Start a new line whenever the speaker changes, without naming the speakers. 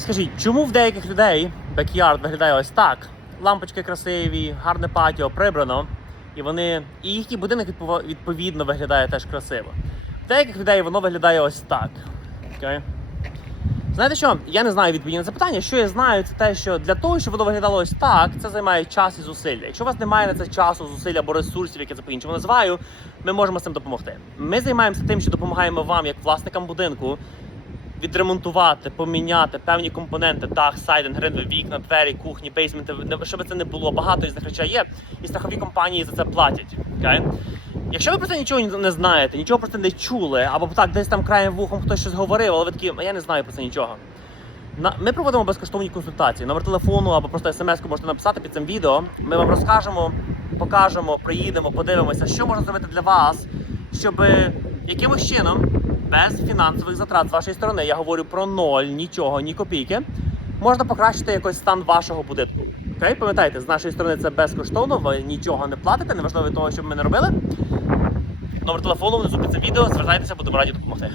Скажіть, чому в деяких людей бекярд виглядає ось так? Лампочки красиві, гарне патіо прибрано, і вони. І їхній будинок відповідно виглядає теж красиво. В деяких людей воно виглядає ось так. Окей? Знаєте що? Я не знаю відповіді на запитання. Що я знаю, це те, що для того, щоб воно виглядало ось так, це займає час і зусилля. Якщо у вас немає на це часу, зусиль або ресурсів, як я це по-іншому називаю, ми можемо з цим допомогти. Ми займаємося тим, що допомагаємо вам, як власникам будинку, відремонтувати, поміняти певні компоненти, дах, сайдинг, гринви, вікна, двері, кухні, бейсменти, щоб це не було. Багато із них речей є, і страхові компанії за це платять. Okay? Якщо ви про це нічого не знаєте, нічого про це не чули, або так десь там краєм вухом хтось щось говорив, але ви такі, «А я не знаю про це нічого. Ми проводимо безкоштовні консультації. Номер телефону або просто смс-ку можете написати під цим відео. Ми вам розкажемо, покажемо, приїдемо, подивимося, що можна зробити для вас, щоб якимось чином, без фінансових затрат з вашої сторони, я говорю про ноль, нічого, ні копійки, можна покращити якось стан вашого будинку. Окей, пам'ятайте, з нашої сторони це безкоштовно, ви нічого не платите, неважливо від того, що ми не робили. Номер телефону внизу під цим відео. Звертайтеся, будемо раді допомогти.